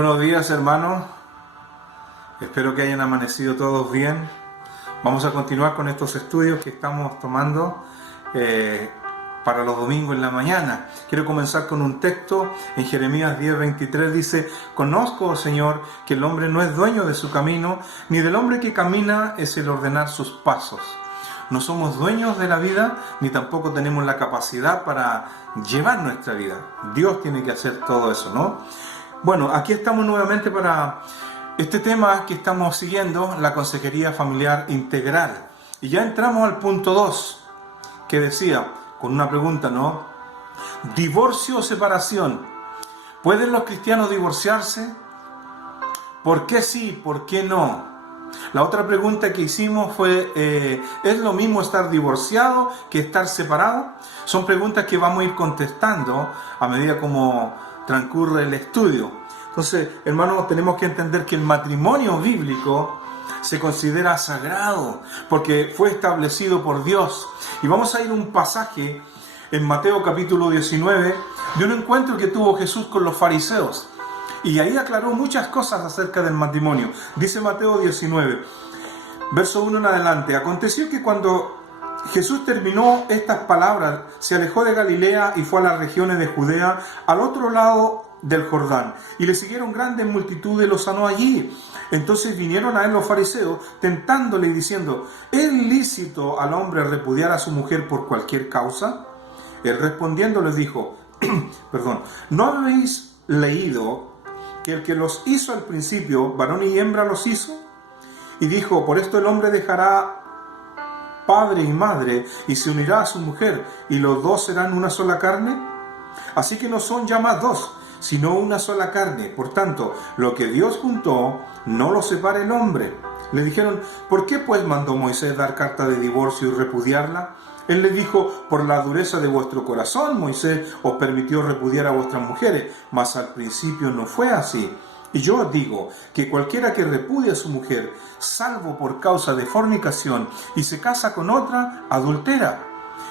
buenos días, hermanos. Espero que hayan amanecido todos bien. Vamos a continuar con estos estudios que estamos tomando para los domingos en la mañana. Quiero comenzar con un texto en Jeremías 10:23. Dice: Conozco, oh Señor, que el hombre no es dueño de su camino, ni del hombre que camina es el ordenar sus pasos. No somos dueños de la vida, ni tampoco tenemos la capacidad para llevar nuestra vida. Dios tiene que hacer todo eso, ¿no? Bueno, aquí estamos nuevamente para este tema que estamos siguiendo, la consejería familiar integral. Y ya entramos al punto 2, que decía, con una pregunta, ¿no? ¿Divorcio o separación? ¿Pueden los cristianos divorciarse? ¿Por qué sí? ¿Por qué no? La otra pregunta que hicimos fue, ¿es lo mismo estar divorciado que estar separado? Son preguntas que vamos a ir contestando a medida como transcurre el estudio. Entonces, hermanos, tenemos que entender que el matrimonio bíblico se considera sagrado porque fue establecido por Dios. Y vamos a ir a un pasaje en Mateo capítulo 19 de un encuentro que tuvo Jesús con los fariseos. Y ahí aclaró muchas cosas acerca del matrimonio. Dice Mateo 19, verso 1 en adelante: Aconteció que cuando Jesús terminó estas palabras, se alejó de Galilea y fue a las regiones de Judea, al otro lado del Jordán. Y le siguieron grandes multitudes y lo sanó allí. Entonces vinieron a él los fariseos, tentándole y diciendo: ¿es lícito al hombre repudiar a su mujer por cualquier causa? Él respondiendo les dijo, ¿no habéis leído que el que los hizo al principio, varón y hembra los hizo? Y dijo: por esto el hombre dejará padre y madre, y se unirá a su mujer, y los dos serán una sola carne. Así que no son ya más dos, sino una sola carne. Por tanto, lo que Dios juntó, no lo separe el hombre. Le dijeron: ¿por qué pues mandó Moisés dar carta de divorcio y repudiarla? Él les dijo: por la dureza de vuestro corazón, Moisés os permitió repudiar a vuestras mujeres, mas al principio no fue así. Y yo os digo que cualquiera que repudia a su mujer, salvo por causa de fornicación, y se casa con otra, adultera.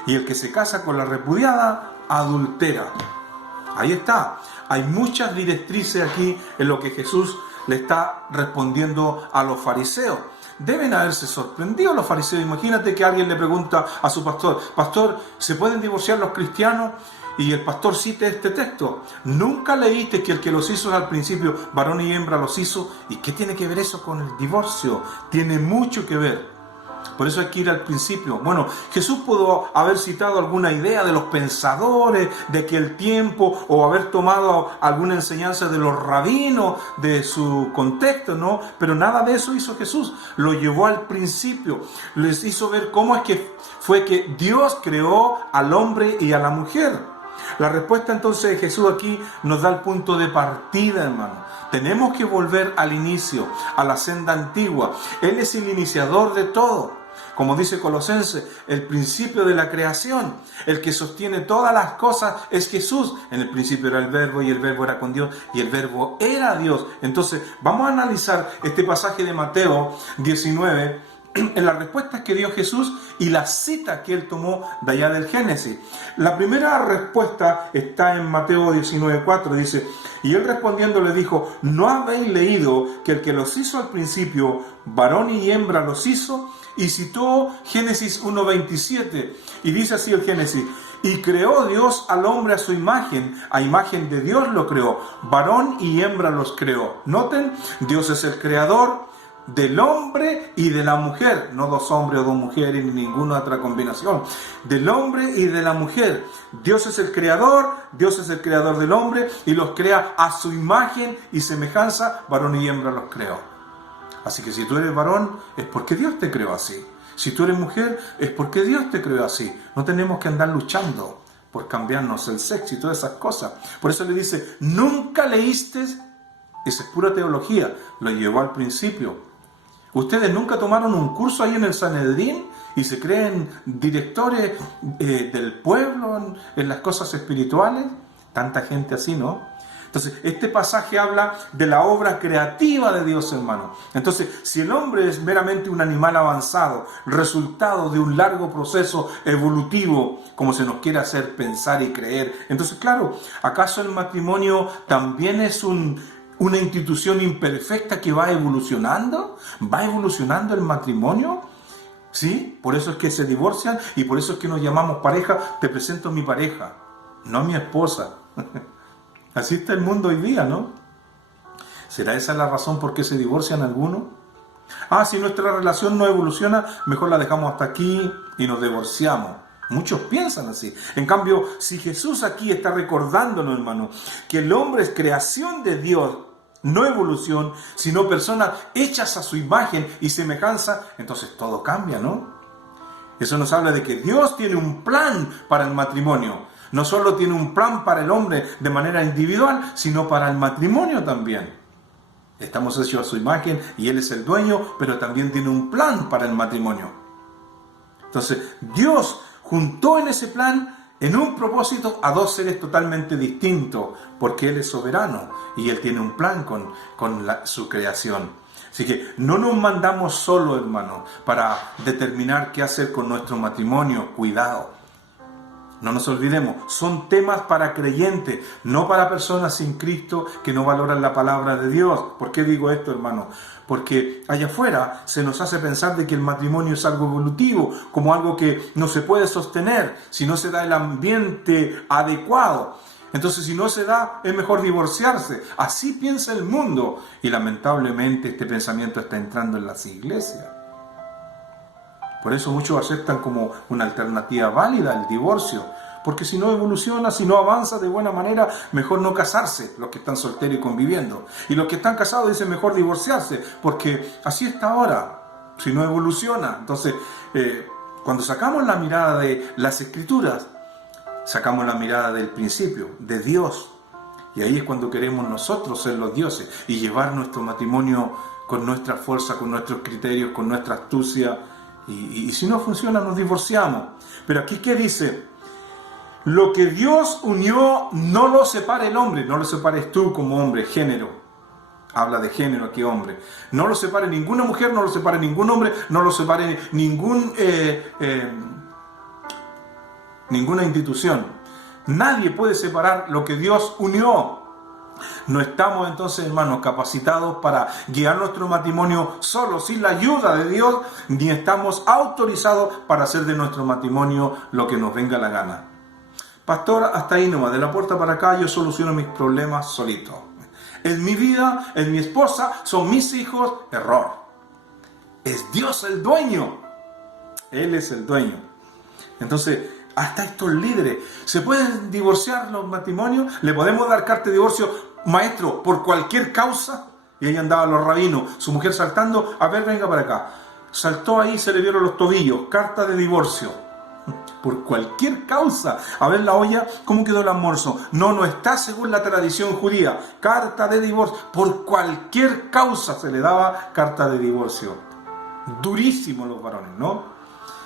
Y el que se casa con la repudiada, adultera. Ahí está. Hay muchas directrices aquí en lo que Jesús le está respondiendo a los fariseos. Deben haberse sorprendido los fariseos. Imagínate que alguien le pregunta a su pastor: Pastor, ¿se pueden divorciar los cristianos? Y el pastor cita este texto: ¿nunca leíste que el que los hizo al principio, varón y hembra los hizo? ¿Y qué tiene que ver eso con el divorcio? Tiene mucho que ver. Por eso hay que ir al principio. Bueno, Jesús pudo haber citado alguna idea de los pensadores de aquel tiempo, o haber tomado alguna enseñanza de los rabinos de su contexto, ¿no? Pero nada de eso hizo Jesús. Lo llevó al principio. Les hizo ver cómo es que fue que Dios creó al hombre y a la mujer. La respuesta entonces de Jesús aquí nos da el punto de partida, hermano. Tenemos que volver al inicio, a la senda antigua. Él es el iniciador de todo. Como dice Colosenses, el principio de la creación, el que sostiene todas las cosas es Jesús. En el principio era el verbo, y el verbo era con Dios, y el verbo era Dios. Entonces, vamos a analizar este pasaje de Mateo 19 en las respuestas que dio Jesús y la cita que él tomó de allá del Génesis. La primera respuesta está en Mateo 19:4, dice: y él respondiendo le dijo: ¿no habéis leído que el que los hizo al principio, varón y hembra los hizo? Y citó Génesis 1:27, y dice así el Génesis: y creó Dios al hombre a imagen de Dios lo creó, varón y hembra los creó. Noten, Dios es el creador del hombre y de la mujer, no dos hombres o dos mujeres ni ninguna otra combinación, del hombre y de la mujer. Dios es el creador del hombre, y los crea a su imagen y semejanza, varón y hembra los creó. Así que si tú eres varón, es porque Dios te creó así. Si tú eres mujer, es porque Dios te creó así. No tenemos que andar luchando por cambiarnos el sexo y todas esas cosas. Por eso le dice: ¿nunca leíste? Esa es pura teología, lo llevó al principio. ¿Ustedes nunca tomaron un curso ahí en el Sanedrín y se creen directores del pueblo en las cosas espirituales? Tanta gente así, ¿no? Entonces, este pasaje habla de la obra creativa de Dios, hermano. Entonces, si el hombre es meramente un animal avanzado, resultado de un largo proceso evolutivo, como se nos quiere hacer pensar y creer, entonces, claro, ¿acaso el matrimonio también es un una institución imperfecta que va evolucionando el matrimonio, ¿sí? Por eso es que se divorcian y por eso es que nos llamamos pareja. Te presento a mi pareja, no a mi esposa. Así está el mundo hoy día, ¿no? ¿Será esa la razón por qué se divorcian algunos? Si nuestra relación no evoluciona, mejor la dejamos hasta aquí y nos divorciamos. Muchos piensan así. En cambio, si Jesús aquí está recordándonos, hermano, que el hombre es creación de Dios, no evolución, sino personas hechas a su imagen y semejanza, entonces todo cambia, ¿no? Eso nos habla de que Dios tiene un plan para el matrimonio. No solo tiene un plan para el hombre de manera individual, sino para el matrimonio también. Estamos hechos a su imagen y Él es el dueño, pero también tiene un plan para el matrimonio. Entonces, Dios juntó en ese plan, en un propósito, a dos seres totalmente distintos, porque Él es soberano y Él tiene un plan con su creación. Así que no nos mandamos solo, hermano, para determinar qué hacer con nuestro matrimonio. Cuidado. No nos olvidemos, son temas para creyentes, no para personas sin Cristo que no valoran la palabra de Dios. ¿Por qué digo esto, hermano? Porque allá afuera se nos hace pensar de que el matrimonio es algo evolutivo, como algo que no se puede sostener si no se da el ambiente adecuado. Entonces, si no se da, es mejor divorciarse. Así piensa el mundo. Y lamentablemente este pensamiento está entrando en las iglesias. Por eso muchos aceptan como una alternativa válida el divorcio. Porque si no evoluciona, si no avanza de buena manera, mejor no casarse, los que están solteros y conviviendo. Y los que están casados dicen mejor divorciarse, porque así está ahora, si no evoluciona. Entonces, cuando sacamos la mirada de las Escrituras, sacamos la mirada del principio, de Dios. Y ahí es cuando queremos nosotros ser los dioses y llevar nuestro matrimonio con nuestra fuerza, con nuestros criterios, con nuestra astucia. Y si no funciona, nos divorciamos. Pero aquí, ¿qué dice? Lo que Dios unió, no lo separe el hombre. No lo separes tú como hombre, género. Habla de género aquí, hombre. No lo separe ninguna mujer, no lo separe ningún hombre, no lo separe ninguna institución. Nadie puede separar lo que Dios unió. No estamos entonces, hermanos, capacitados para guiar nuestro matrimonio solo, sin la ayuda de Dios, ni estamos autorizados para hacer de nuestro matrimonio lo que nos venga la gana. Pastor, hasta ahí nomás, de la puerta para acá yo soluciono mis problemas solito. Es mi vida, es mi esposa, son mis hijos, error. Es Dios el dueño. Él es el dueño. Entonces, hasta estos líderes, ¿se pueden divorciar los matrimonios? ¿Le podemos dar carta de divorcio, maestro, por cualquier causa? Y ahí andaban los rabinos, su mujer saltando, a ver, venga para acá. Saltó ahí, se le vieron los tobillos, carta de divorcio. Por cualquier causa. A ver la olla, ¿cómo quedó el almuerzo? No está según la tradición judía. Carta de divorcio. Por cualquier causa se le daba carta de divorcio. Durísimos los varones, ¿no?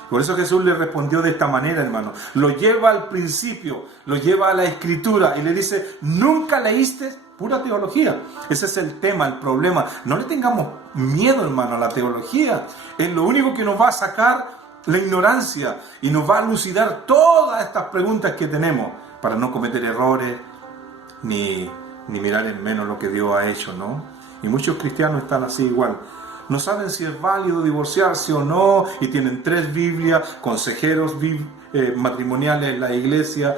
Por eso Jesús le respondió de esta manera, hermano. Lo lleva al principio, lo lleva a la Escritura y le dice, ¿nunca leíste? Pura teología. Ese es el tema, el problema. No le tengamos miedo, hermano, a la teología. Es lo único que nos va a sacar la ignorancia y nos va a elucidar todas estas preguntas que tenemos para no cometer errores ni mirar en menos lo que Dios ha hecho, ¿no? Y muchos cristianos están así igual. No saben si es válido divorciarse o no, y tienen 3 Biblias, consejeros matrimoniales en la iglesia,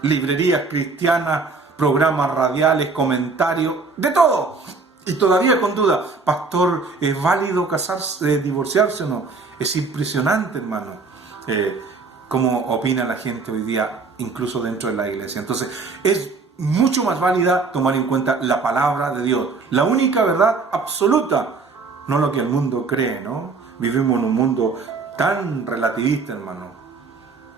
librerías cristianas, programas radiales, comentarios, de todo. Y todavía con duda, pastor, ¿es válido casarse, divorciarse o no? Es impresionante, hermano, cómo opina la gente hoy día, incluso dentro de la iglesia. Entonces, es mucho más válida tomar en cuenta la palabra de Dios, la única verdad absoluta. No lo que el mundo cree, ¿no? Vivimos en un mundo tan relativista, hermano,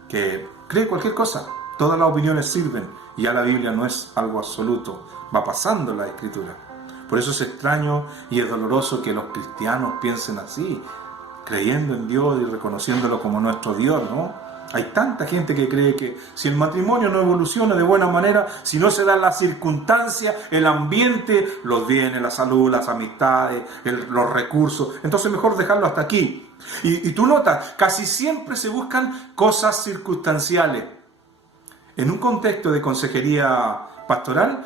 que cree cualquier cosa. Todas las opiniones sirven y ya la Biblia no es algo absoluto. Va pasando la Escritura. Por eso es extraño y es doloroso que los cristianos piensen así, creyendo en Dios y reconociéndolo como nuestro Dios, ¿no? Hay tanta gente que cree que si el matrimonio no evoluciona de buena manera, si no se dan las circunstancias, el ambiente, los bienes, la salud, las amistades, los recursos, entonces mejor dejarlo hasta aquí. Y tú notas, casi siempre se buscan cosas circunstanciales. En un contexto de consejería pastoral,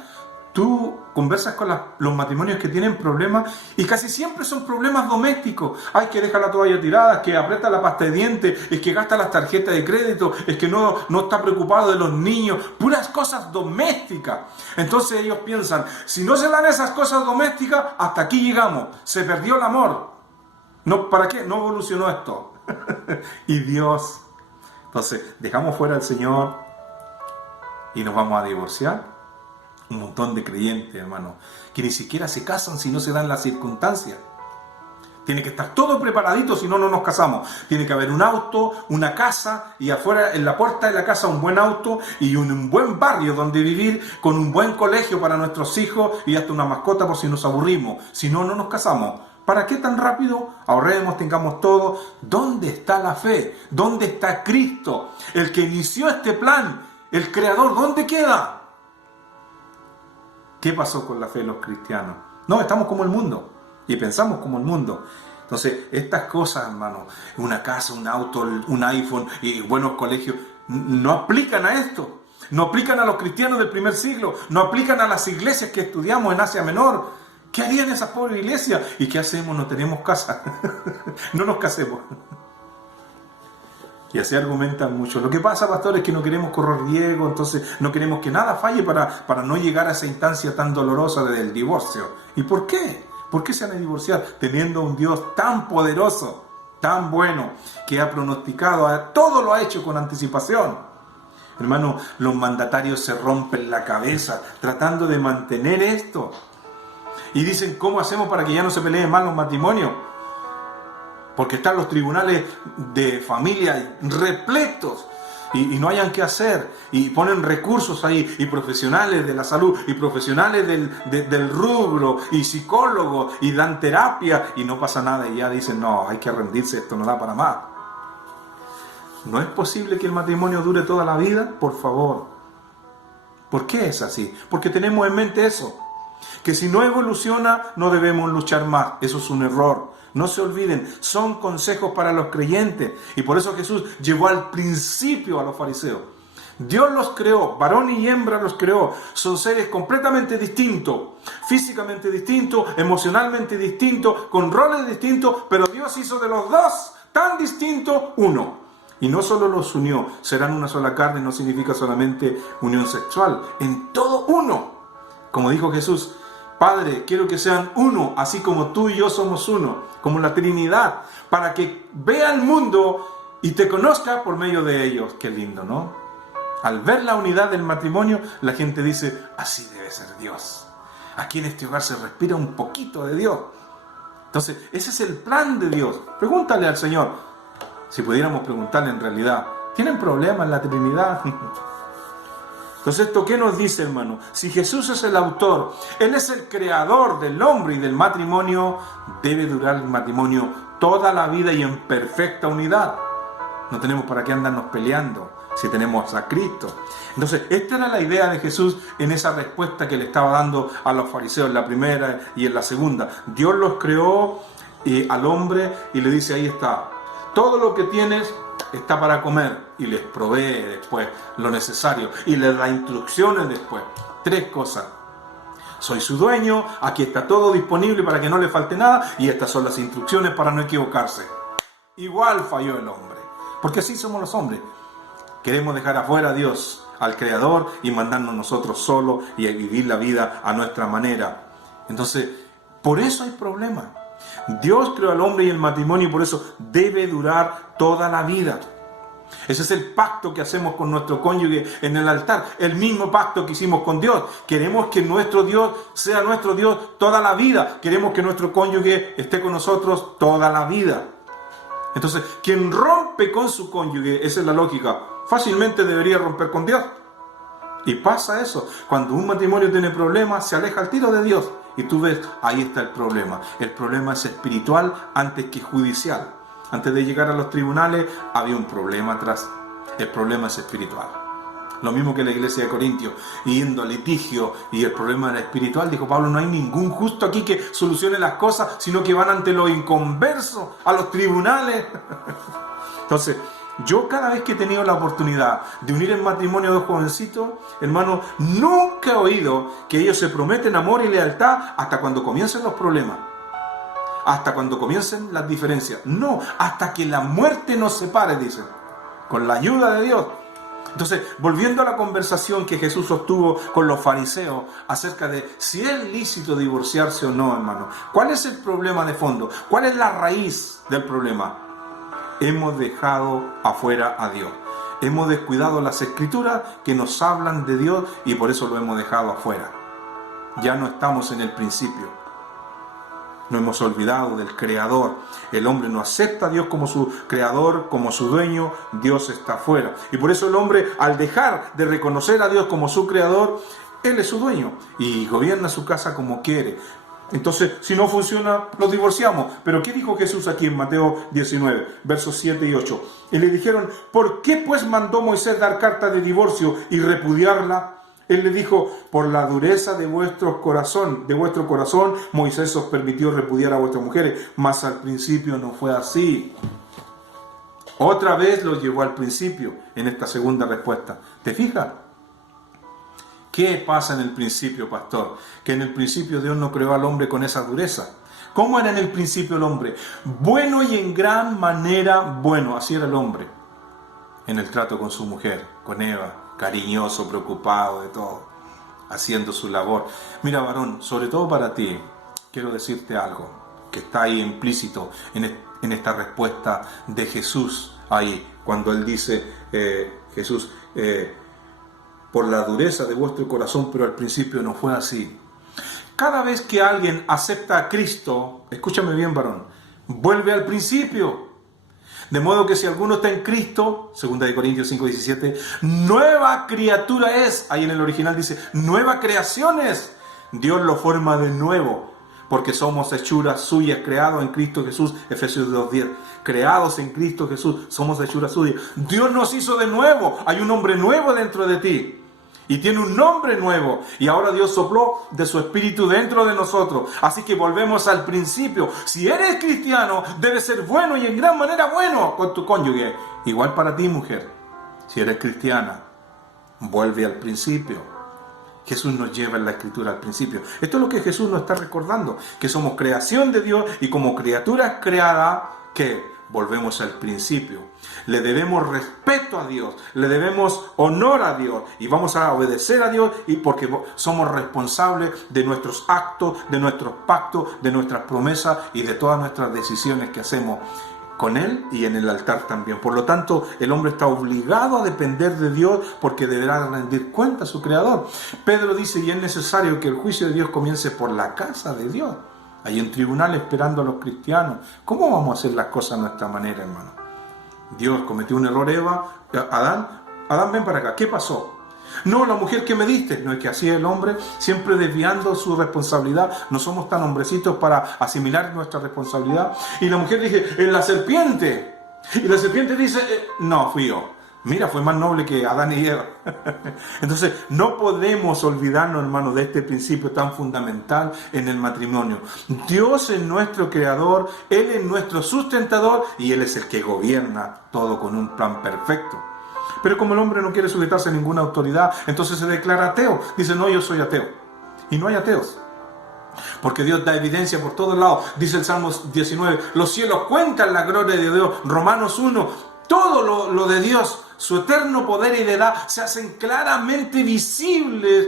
Tú conversas con los matrimonios que tienen problemas y casi siempre son problemas domésticos. Ay, que deja la toalla tirada, es que aprieta la pasta de dientes, es que gasta las tarjetas de crédito, es que no está preocupado de los niños. Puras cosas domésticas. Entonces ellos piensan, si no se dan esas cosas domésticas, hasta aquí llegamos. Se perdió el amor. No, ¿para qué? No evolucionó esto. Y Dios. Entonces, dejamos fuera al Señor y nos vamos a divorciar. Un montón de creyentes, hermano, que ni siquiera se casan si no se dan las circunstancias. Tiene que estar todo preparadito, si no, no nos casamos. Tiene que haber un auto, una casa, y afuera, en la puerta de la casa, un buen auto y un buen barrio donde vivir, con un buen colegio para nuestros hijos y hasta una mascota por si nos aburrimos. Si no, no nos casamos. ¿Para qué tan rápido? Ahorremos, tengamos todo. ¿Dónde está la fe? ¿Dónde está Cristo? El que inició este plan, el Creador, ¿dónde queda? ¿Qué pasó con la fe de los cristianos? No, estamos como el mundo y pensamos como el mundo. Entonces, estas cosas, hermano, una casa, un auto, un iPhone y buenos colegios, no aplican a esto. No aplican a los cristianos del primer siglo. No aplican a las iglesias que estudiamos en Asia Menor. ¿Qué harían esas pobres iglesias? ¿Y qué hacemos? No tenemos casa. No nos casemos. Y así argumentan mucho. Lo que pasa, pastor, es que no queremos correr riesgo, entonces no queremos que nada falle para no llegar a esa instancia tan dolorosa del divorcio. ¿Y por qué? ¿Por qué se van a divorciar teniendo un Dios tan poderoso, tan bueno, que ha pronosticado, todo lo ha hecho con anticipación? Hermano, los mandatarios se rompen la cabeza tratando de mantener esto. Y dicen, ¿cómo hacemos para que ya no se peleen más los matrimonios? Porque están los tribunales de familia repletos y no hayan qué hacer. Y ponen recursos ahí, y profesionales de la salud, y profesionales del rubro, y psicólogos, y dan terapia, y no pasa nada. Y ya dicen, no, hay que rendirse, esto no da para más. ¿No es posible que el matrimonio dure toda la vida? Por favor. ¿Por qué es así? Porque tenemos en mente eso. Que si no evoluciona, no debemos luchar más. Eso es un error. No se olviden, son consejos para los creyentes. Y por eso Jesús llevó al principio a los fariseos. Dios los creó, varón y hembra los creó. Son seres completamente distintos, físicamente distintos, emocionalmente distintos, con roles distintos, pero Dios hizo de los dos tan distintos uno. Y no solo los unió, serán una sola carne, no significa solamente unión sexual, en todo uno. Como dijo Jesús, Padre, quiero que sean uno, así como tú y yo somos uno, como la Trinidad, para que vea el mundo y te conozca por medio de ellos. Qué lindo, ¿no? Al ver la unidad del matrimonio, la gente dice, así debe ser Dios. Aquí en este hogar se respira un poquito de Dios. Entonces, ese es el plan de Dios. Pregúntale al Señor, si pudiéramos preguntarle en realidad, ¿tienen problemas en la Trinidad? Entonces, ¿esto qué nos dice, hermano? Si Jesús es el autor, Él es el creador del hombre y del matrimonio, debe durar el matrimonio toda la vida y en perfecta unidad. No tenemos para qué andarnos peleando si tenemos a Cristo. Entonces, esta era la idea de Jesús en esa respuesta que le estaba dando a los fariseos en la primera y en la segunda. Dios los creó al hombre y le dice, ahí está, todo lo que tienes está para comer, y les provee después lo necesario y les da instrucciones después. 3 cosas. Soy su dueño, aquí está todo disponible para que no le falte nada, y estas son las instrucciones para no equivocarse. Igual falló el hombre, porque así somos los hombres. Queremos dejar afuera a Dios, al Creador, y mandarnos nosotros solos y a vivir la vida a nuestra manera. Entonces, por eso hay problemas. Dios creó al hombre y el matrimonio, y por eso debe durar toda la vida. Ese es el pacto que hacemos con nuestro cónyuge en el altar, el mismo pacto que hicimos con Dios. Queremos que nuestro Dios sea nuestro Dios toda la vida. Queremos que nuestro cónyuge esté con nosotros toda la vida. Entonces, quien rompe con su cónyuge, esa es la lógica, fácilmente debería romper con Dios. Y pasa eso. Cuando un matrimonio tiene problemas, se aleja al tiro de Dios. Y tú ves, ahí está el problema. El problema es espiritual antes que judicial. Antes de llegar a los tribunales, había un problema atrás. El problema es espiritual. Lo mismo que la iglesia de Corintios, yendo a litigio, y el problema era espiritual. Dijo Pablo, no hay ningún justo aquí que solucione las cosas, sino que van ante los inconversos, a los tribunales. Entonces, Yo cada vez que he tenido la oportunidad de unir el matrimonio de dos jovencitos, hermano, nunca he oído que ellos se prometen amor y lealtad hasta cuando comiencen los problemas, hasta cuando comiencen las diferencias. No, hasta que la muerte nos separe, dicen, con la ayuda de Dios. Entonces, volviendo a la conversación que Jesús sostuvo con los fariseos acerca de si es lícito divorciarse o no, hermano. ¿Cuál es el problema de fondo? ¿Cuál es la raíz del problema? Hemos dejado afuera a Dios. Hemos descuidado las escrituras que nos hablan de Dios y por eso lo hemos dejado afuera. Ya no estamos en el principio. Nos hemos olvidado del Creador. El hombre no acepta a Dios como su Creador, como su dueño. Dios está afuera. Y por eso el hombre, al dejar de reconocer a Dios como su Creador, Él es su dueño y gobierna su casa como quiere. Entonces, si no funciona, nos divorciamos. Pero ¿qué dijo Jesús aquí en Mateo 19, versos 7 y 8? Y le dijeron, ¿por qué pues mandó Moisés dar carta de divorcio y repudiarla? Él le dijo, por la dureza de vuestro corazón, Moisés os permitió repudiar a vuestras mujeres, mas al principio no fue así. Otra vez lo llevó al principio en esta segunda respuesta. ¿Te fijas? ¿Qué pasa en el principio, pastor? Que en el principio Dios no creó al hombre con esa dureza. ¿Cómo era en el principio el hombre? Bueno y en gran manera bueno. Así era el hombre en el trato con su mujer, con Eva. Cariñoso, preocupado de todo, haciendo su labor. Mira, varón, sobre todo para ti, quiero decirte algo que está ahí implícito en esta respuesta de Jesús, ahí, cuando Él dice, Jesús, por la dureza de vuestro corazón, pero al principio no fue así. Cada vez que alguien acepta a Cristo, escúchame bien, varón, vuelve al principio. De modo que si alguno está en Cristo, 2 Corintios 5:17, nueva criatura es. Ahí en el original dice, nueva creación es. Dios lo forma de nuevo, porque somos hechuras suyas, creados en Cristo Jesús, Efesios 2:10. Creados en Cristo Jesús, somos hechuras suyas. Dios nos hizo de nuevo. Hay un hombre nuevo dentro de ti. Y tiene un nombre nuevo. Y ahora Dios sopló de su espíritu dentro de nosotros. Así que volvemos al principio. Si eres cristiano, debes ser bueno y en gran manera bueno con tu cónyuge. Igual para ti, mujer. Si eres cristiana, vuelve al principio. Jesús nos lleva en la escritura al principio. Esto es lo que Jesús nos está recordando. Que somos creación de Dios y como criaturas creadas, que volvemos al principio. Le debemos respeto a Dios, le debemos honor a Dios y vamos a obedecer a Dios y porque somos responsables de nuestros actos, de nuestros pactos, de nuestras promesas y de todas nuestras decisiones que hacemos con Él y en el altar también. Por lo tanto, el hombre está obligado a depender de Dios porque deberá rendir cuenta a su Creador. Pedro dice, y es necesario que el juicio de Dios comience por la casa de Dios. Hay un tribunal esperando a los cristianos. ¿Cómo vamos a hacer las cosas de nuestra manera, hermano? Dios cometió un error, Adán, ven para acá. ¿Qué pasó? No, la mujer que me diste. No, es que así es el hombre, siempre desviando su responsabilidad. No somos tan hombrecitos para asimilar nuestra responsabilidad. Y la mujer dice, la serpiente. Y la serpiente dice, no, fui yo. Mira, fue más noble que Adán y Eva. Entonces, no podemos olvidarnos, hermano, de este principio tan fundamental en el matrimonio. Dios es nuestro creador, Él es nuestro sustentador y Él es el que gobierna todo con un plan perfecto. Pero como el hombre no quiere sujetarse a ninguna autoridad, entonces se declara ateo. Dice, no, yo soy ateo. Y no hay ateos. Porque Dios da evidencia por todos lados. Dice el Salmo 19, los cielos cuentan la gloria de Dios. Romanos 1, todo lo de Dios, su eterno poder y deidad se hacen claramente visibles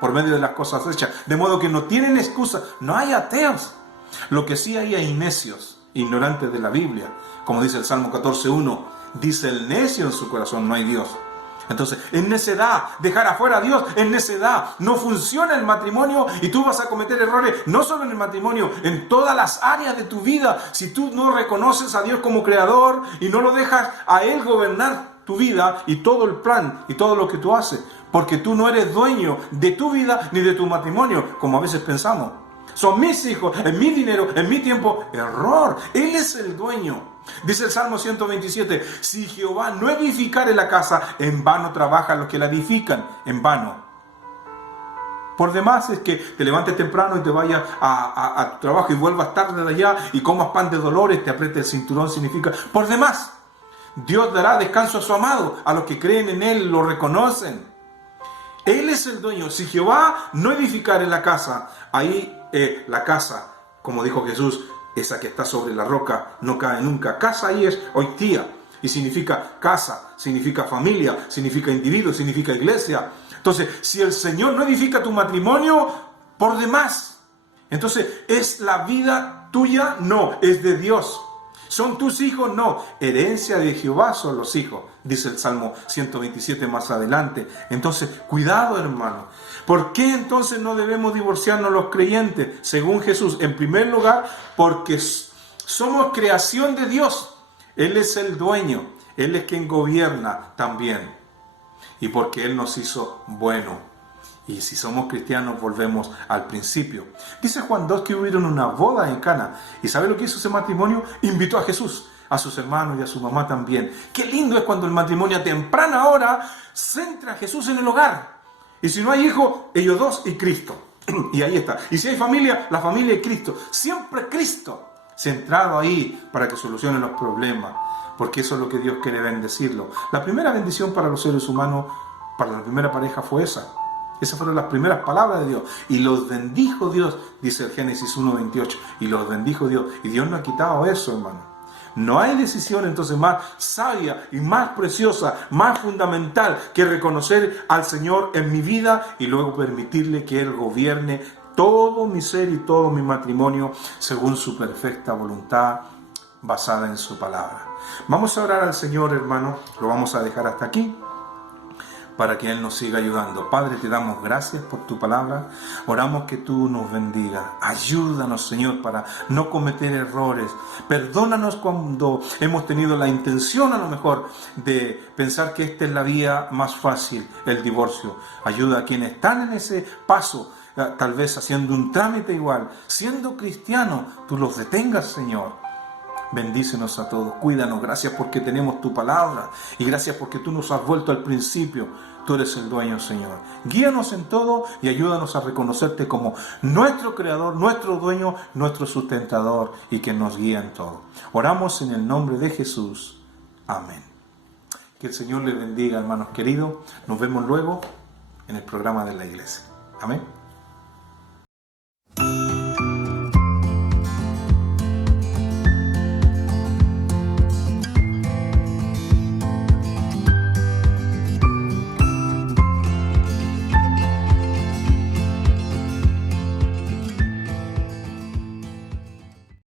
por medio de las cosas hechas. De modo que no tienen excusa. No hay ateos. Lo que sí hay necios, ignorantes de la Biblia. Como dice el Salmo 14:1, dice el necio en su corazón, no hay Dios. Entonces, es necedad dejar afuera a Dios, es necedad. No funciona el matrimonio y tú vas a cometer errores, no solo en el matrimonio, en todas las áreas de tu vida. Si tú no reconoces a Dios como creador y no lo dejas a Él gobernar tu vida y todo el plan y todo lo que tú haces, porque tú no eres dueño de tu vida ni de tu matrimonio, como a veces pensamos. Son mis hijos, es mi dinero, es mi tiempo. Error, Él es el dueño. Dice el Salmo 127, si Jehová no edificare la casa, en vano trabajan los que la edifican, en vano. Por demás es que te levantes temprano y te vayas a tu trabajo y vuelvas tarde de allá y comas pan de dolores, te apriete el cinturón, significa por demás. Dios dará descanso a su amado, a los que creen en Él, lo reconocen. Él es el dueño. Si Jehová no edificare la casa, ahí la casa, como dijo Jesús, esa que está sobre la roca, no cae nunca. Casa ahí es oitía, y significa casa, significa familia, significa individuo, significa iglesia. Entonces, si el Señor no edifica tu matrimonio, por demás. Entonces, ¿es la vida tuya? No, es de Dios. ¿Son tus hijos? No. Herencia de Jehová son los hijos, dice el Salmo 127 más adelante. Entonces, cuidado, hermano. ¿Por qué entonces no debemos divorciarnos los creyentes? Según Jesús, en primer lugar, porque somos creación de Dios. Él es el dueño. Él es quien gobierna también. Y porque Él nos hizo bueno. Y si somos cristianos, volvemos al principio. Dice Juan 2 que hubieron una boda en Cana. ¿Y sabe lo que hizo ese matrimonio? Invitó a Jesús, a sus hermanos y a su mamá también. Qué lindo es cuando el matrimonio a temprana hora centra a Jesús en el hogar. Y si no hay hijos, ellos dos y Cristo. Y ahí está. Y si hay familia, la familia y Cristo. Siempre Cristo centrado ahí para que solucione los problemas. Porque eso es lo que Dios quiere bendecirlo. La primera bendición para los seres humanos, para la primera pareja fue esa. Esas fueron las primeras palabras de Dios. Y los bendijo Dios, dice el Génesis 1:28. Y los bendijo Dios. Y Dios no ha quitado eso, hermano. No hay decisión entonces más sabia y más preciosa, más fundamental que reconocer al Señor en mi vida y luego permitirle que Él gobierne todo mi ser y todo mi matrimonio según su perfecta voluntad basada en su palabra. Vamos a orar al Señor, hermano. Lo vamos a dejar hasta aquí, para que Él nos siga ayudando. Padre, te damos gracias por tu palabra. Oramos que tú nos bendigas. Ayúdanos, Señor, para no cometer errores. Perdónanos cuando hemos tenido la intención, a lo mejor, de pensar que esta es la vía más fácil, el divorcio. Ayuda a quienes están en ese paso, tal vez haciendo un trámite igual, siendo cristianos, tú los detengas, Señor. Bendícenos a todos, cuídanos, gracias porque tenemos tu palabra y gracias porque tú nos has vuelto al principio. Tú eres el dueño, Señor. Guíanos en todo y ayúdanos a reconocerte como nuestro creador, nuestro dueño, nuestro sustentador y que nos guía en todo. Oramos en el nombre de Jesús. Amén. Que el Señor les bendiga, hermanos queridos. Nos vemos luego en el programa de la iglesia. Amén.